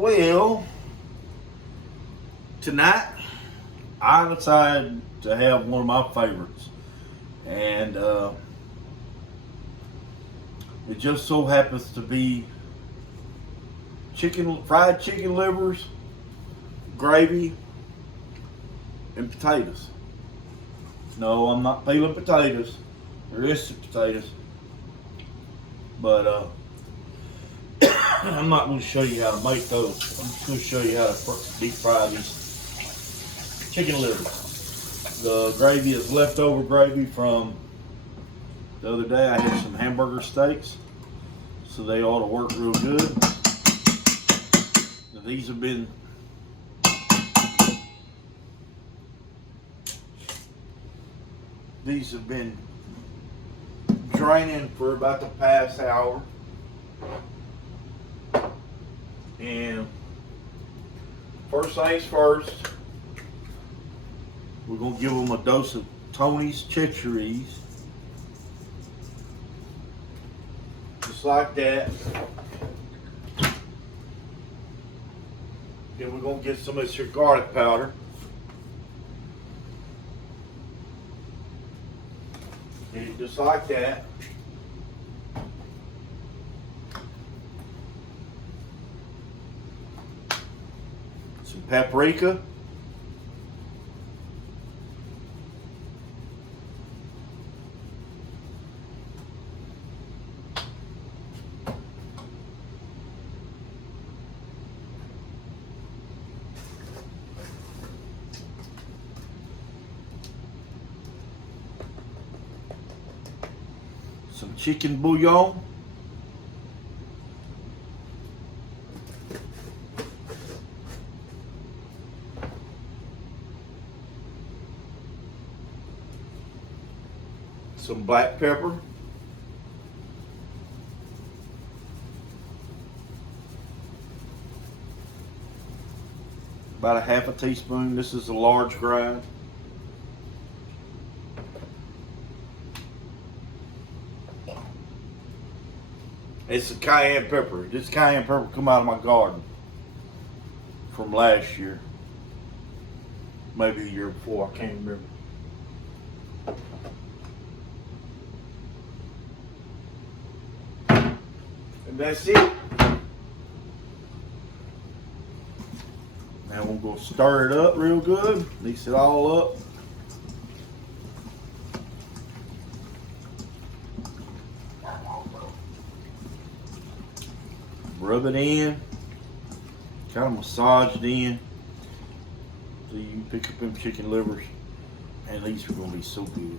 Well, tonight I decided to have one of my favorites, and it just so happens to be fried chicken livers, gravy, and potatoes. No, I'm not peeling potatoes. There is some potatoes, but I'm not going to show you how to make those. I'm just going to show you how to deep fry these chicken livers. The gravy is leftover gravy from the other day. I had some hamburger steaks, so they ought to work real good. Now, these have been draining for about the past hour. And first things first, we're going to give them a dose of Tony's Chachere's. Just like that. Then we're going to get some of this here garlic powder. Get it just like that. Some paprika. Some chicken bouillon. Some black pepper. About a half a teaspoon. This is a large grind. It's a cayenne pepper. This cayenne pepper come out of my garden from last year. Maybe the year before, I can't remember. And that's it. Now we're going to stir it up real good, mix it all up. Rub it in, kind of massage it in, so you can pick up them chicken livers, and these are going to be so good.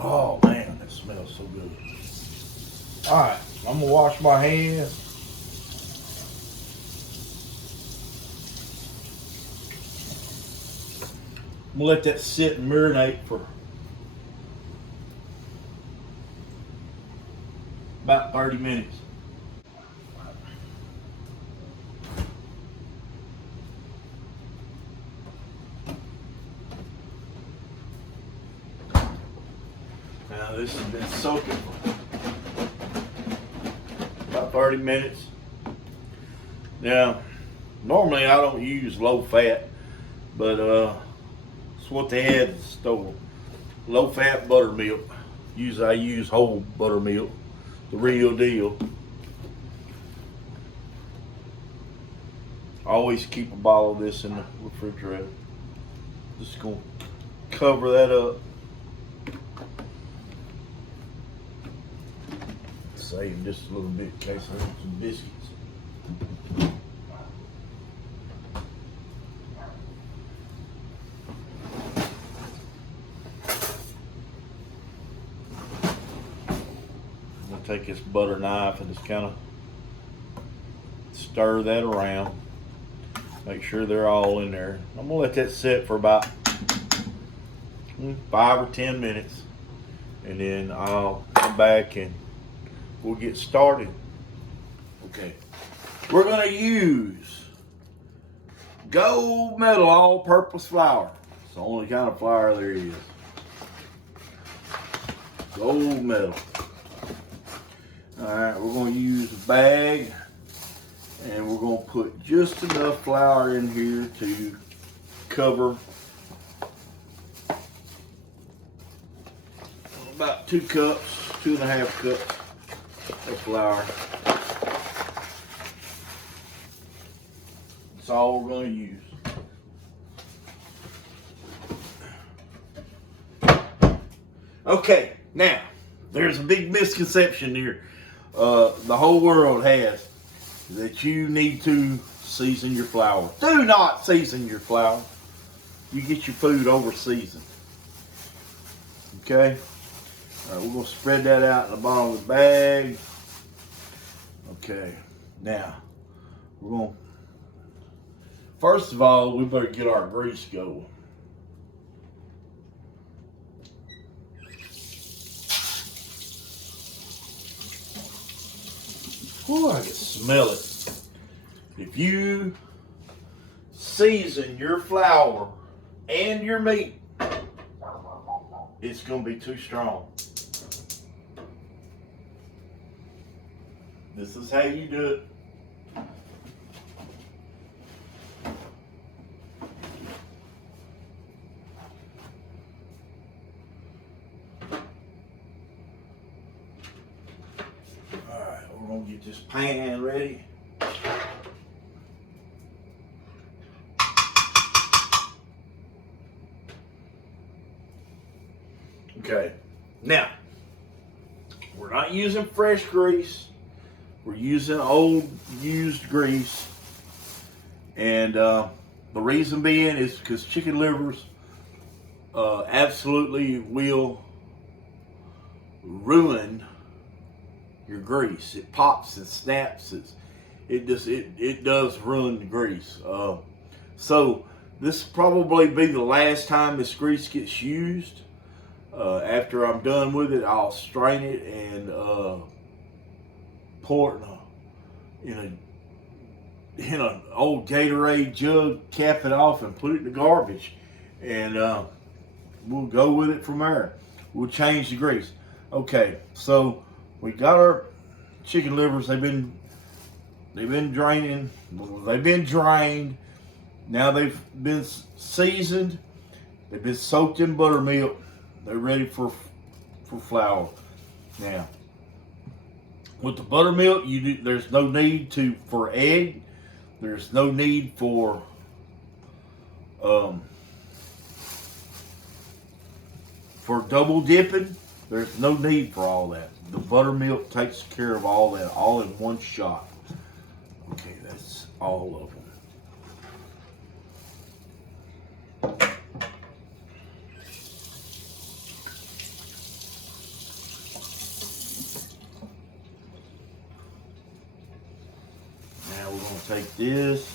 Oh man, that smells so good. All right, I'm gonna wash my hands. I'm gonna let that sit and marinate for about 30 minutes. Now this has been soaking for about 30 minutes. Now, normally I don't use low fat, but it's what they had at the store. Low fat buttermilk. I use whole buttermilk. The real deal. I always keep a bottle of this in the refrigerator. Just gonna cover that up. Save just a little bit in case I want some biscuits. Take this butter knife and just kind of stir that around. Make sure they're all in there. I'm gonna let that sit for about 5 or 10 minutes, and then I'll come back and we'll get started. Okay, we're gonna use Gold Medal all-purpose flour. It's the only kind of flour there is. Gold Medal. Alright, we're going to use a bag, and we're going to put just enough flour in here to cover about 2 cups, 2.5 cups of flour. That's all we're going to use. Okay, now, there's a big misconception here the whole world has, that you need to season your flour. Do not season your flour. You get your food over seasoned. Okay? All right, we're going to spread that out in the bottom of the bag. Okay, now, we're going to, first of all, we better get our grease going. Ooh, I can smell it. If you season your flour and your meat, it's going to be too strong. This is how you do it. We're going to get this pan ready. Okay, now, we're not using fresh grease. We're using old used grease. And the reason being is because chicken livers absolutely will ruin your grease. It pops and snaps. It does ruin the grease. So this will probably be the last time this grease gets used. After I'm done with it, I'll strain it and pour it in an old Gatorade jug, cap it off, and put it in the garbage, and we'll go with it from there. We'll change the grease. Okay, so we got our chicken livers. They've been draining. They've been drained. Now they've been seasoned. They've been soaked in buttermilk. They're ready for flour. Now, with the buttermilk, there's no need for egg. There's no need for double dipping. There's no need for all that. The buttermilk takes care of all that, all in one shot. Okay, that's all of them. Now we're going to take this.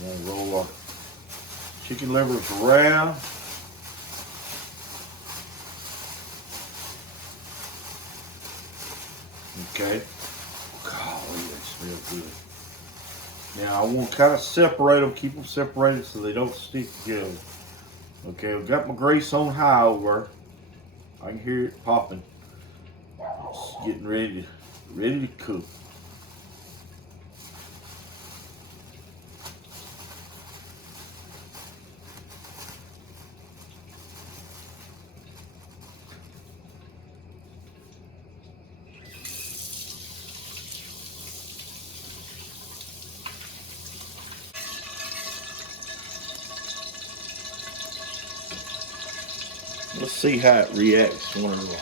We're going to roll our chicken livers around. Okay. Golly, that smells good. Now I want to kind of separate them, keep them separated so they don't stick together. Okay, I've got my grease on high over. I can hear it popping. It's getting ready to cook. Let's see how it reacts when I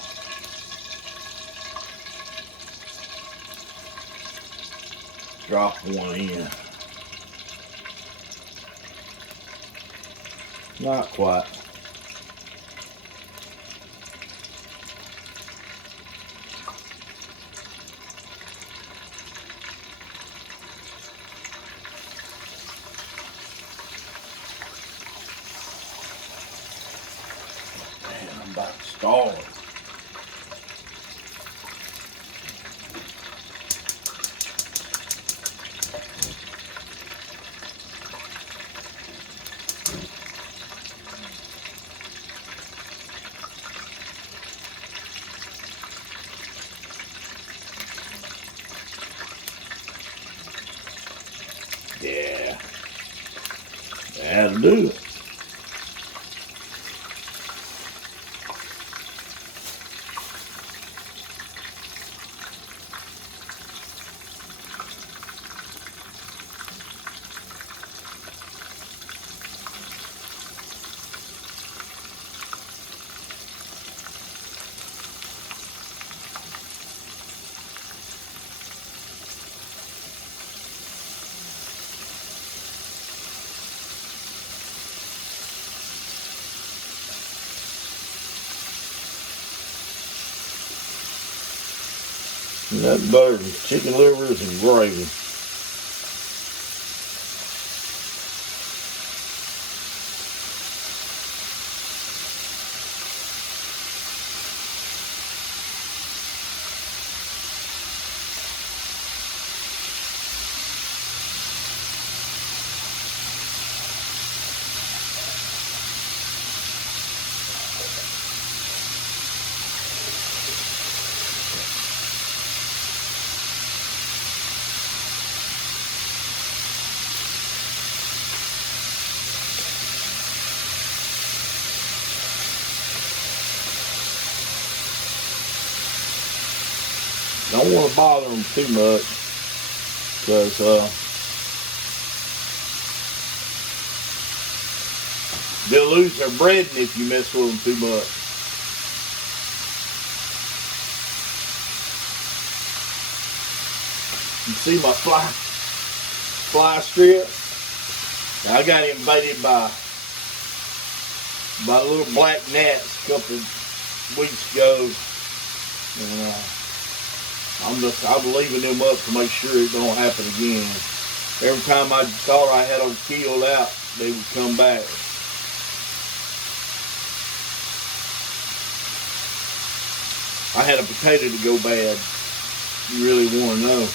drop one in. Not quite. Man, I'm about to starve. do it. Nothing better than chicken livers and gravy. Don't want to bother them too much because they'll lose their breading if you mess with them too much. You see my fly strip? Now, I got invaded by little black gnats a couple weeks ago, and I'm leaving them up to make sure it don't happen again. Every time I thought I had them killed out, they would come back. I had a potato to go bad. You really want to know.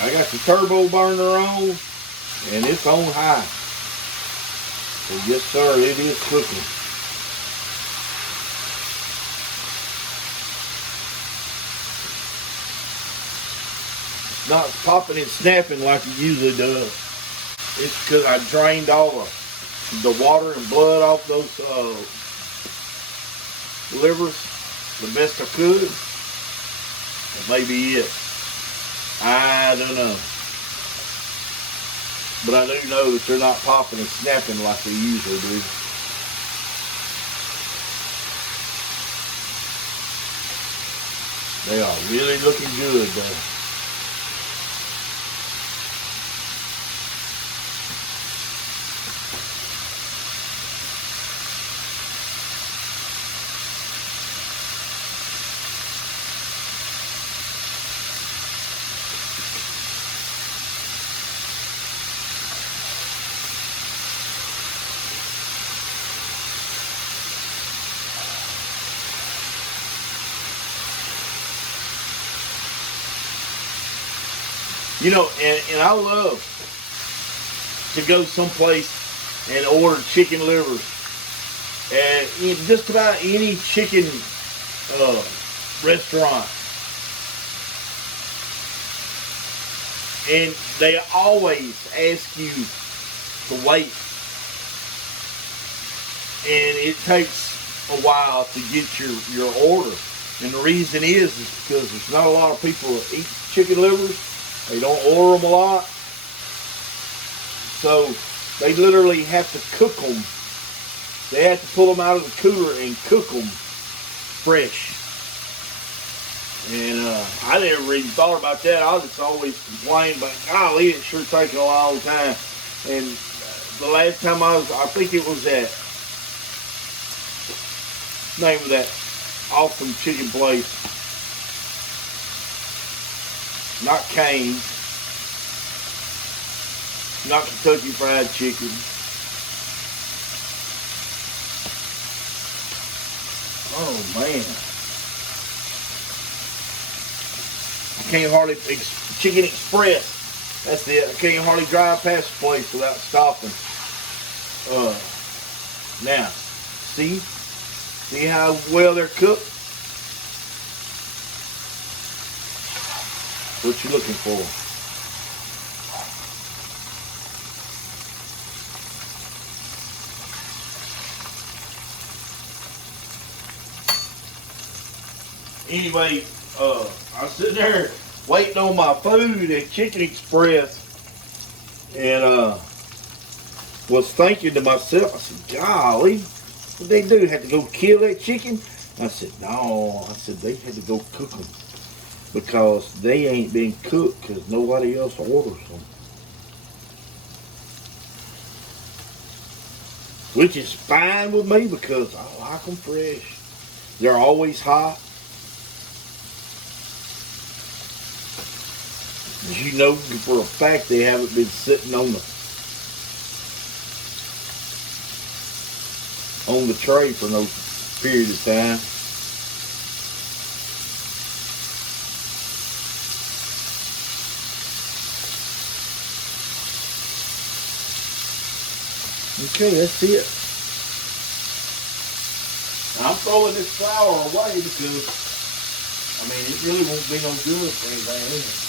I got the turbo burner on, and it's on high. So yes, sir, it is cooking. It's not popping and snapping like it usually does. It's because I drained all the water and blood off those livers the best I could. That may be it. I don't know. But I do know that they're not popping and snapping like they usually do. They are really looking good though. You know, and I love to go someplace and order chicken livers. And in just about any chicken restaurant. And they always ask you to wait. And it takes a while to get your order. And the reason is because there's not a lot of people that eat chicken livers. They don't order them a lot. So they literally have to cook them. They have to pull them out of the cooler and cook them fresh. And I never really thought about that. I just always complained about, golly, it's sure taking a long time. And the last time I think it was at, name of that awesome chicken place. Not Cane's, not Kentucky Fried Chicken. Oh man, I can't hardly Chicken Express. That's it. I can't hardly drive past the place without stopping. Now See how well they're cooked? What you looking for? Anyway, I was sitting there waiting on my food at Chicken Express, and was thinking to myself, I said, golly, what they do? Had to go kill that chicken? I said, no. I said, they had to go cook them because they ain't been cooked because nobody else orders them. Which is fine with me because I like them fresh. They're always hot. You know for a fact they haven't been sitting on the tray for no period of time. Okay, that's it. I'm throwing this flour away because, I mean, it really won't be no good for anything, is it?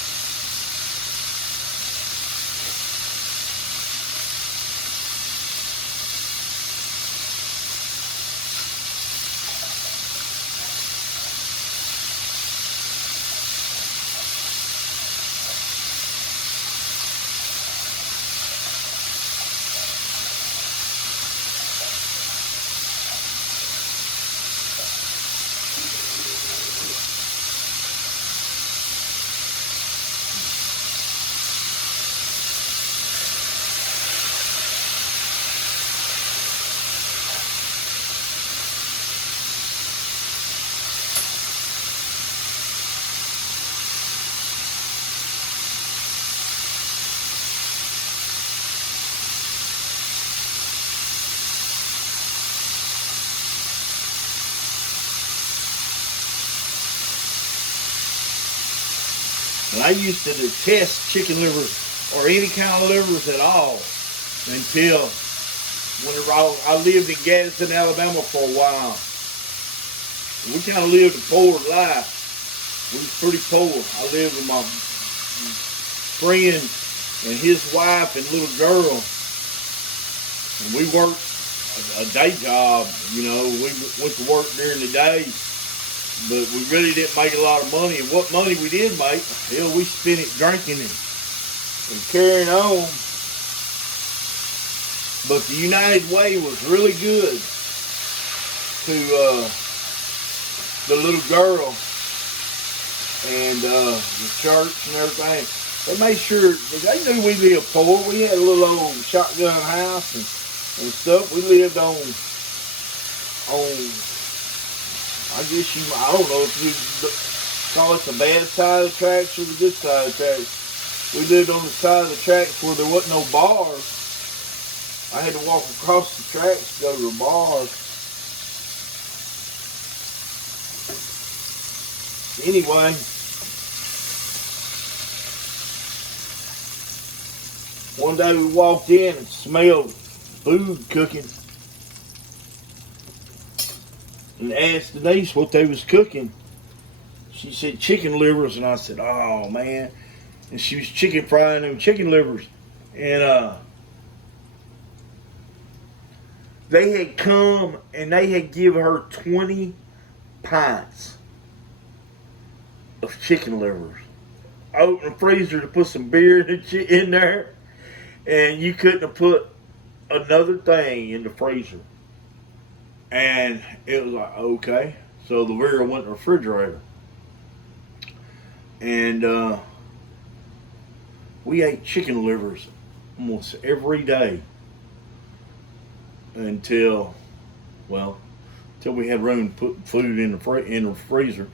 And I used to detest chicken livers or any kind of livers at all until I lived in Gadsden, Alabama for a while. We kind of lived a poor life. We was pretty poor. I lived with my friend and his wife and little girl. And we worked a day job, you know. We went to work during the day. But we really didn't make a lot of money. And what money we did make, hell, we spent it drinking and carrying on. But the United Way was really good to the little girl and the church and everything. They made sure, they knew we lived poor. We had a little old shotgun house and stuff. We lived on I guess I don't know if you call it the bad side of the tracks or the good side of the tracks. We lived on the side of the tracks where there wasn't no bars. I had to walk across the tracks to go to the bars. Anyway, one day we walked in and smelled food cooking. And asked Denise what they was cooking. She said chicken livers, and I said, oh man. And she was chicken frying them chicken livers. And they had come and they had given her 20 pints of chicken livers. I opened the freezer to put some beer in there, and you couldn't have put another thing in the freezer. And it was like, okay. So the beer went in the refrigerator. And we ate chicken livers almost every day until we had room to put food in the freezer.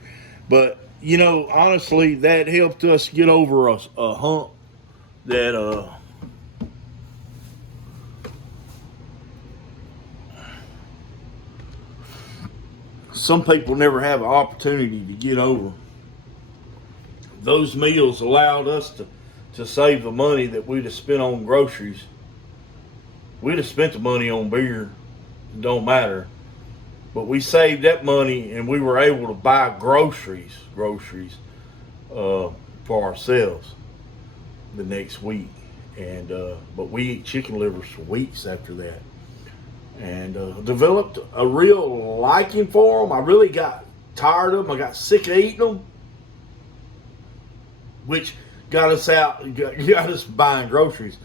But, you know, honestly, that helped us get over a hump that some people never have an opportunity to get over. Those meals allowed us to save the money that we'd have spent on groceries. We'd have spent the money on beer. It don't matter. But we saved that money and we were able to buy groceries for ourselves the next week. And but we ate chicken livers for weeks after that, and developed a real liking for them. I really got tired of them. I got sick of eating them, which got us buying groceries.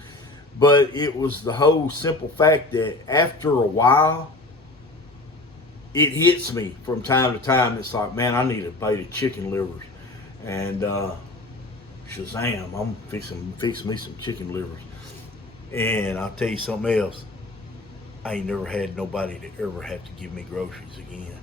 But it was the whole simple fact that after a while, it hits me from time to time. It's like, man, I need a bite of chicken livers, and Shazam! I'm fixing me some chicken livers. And I'll tell you something else. I ain't never had nobody to ever have to give me groceries again.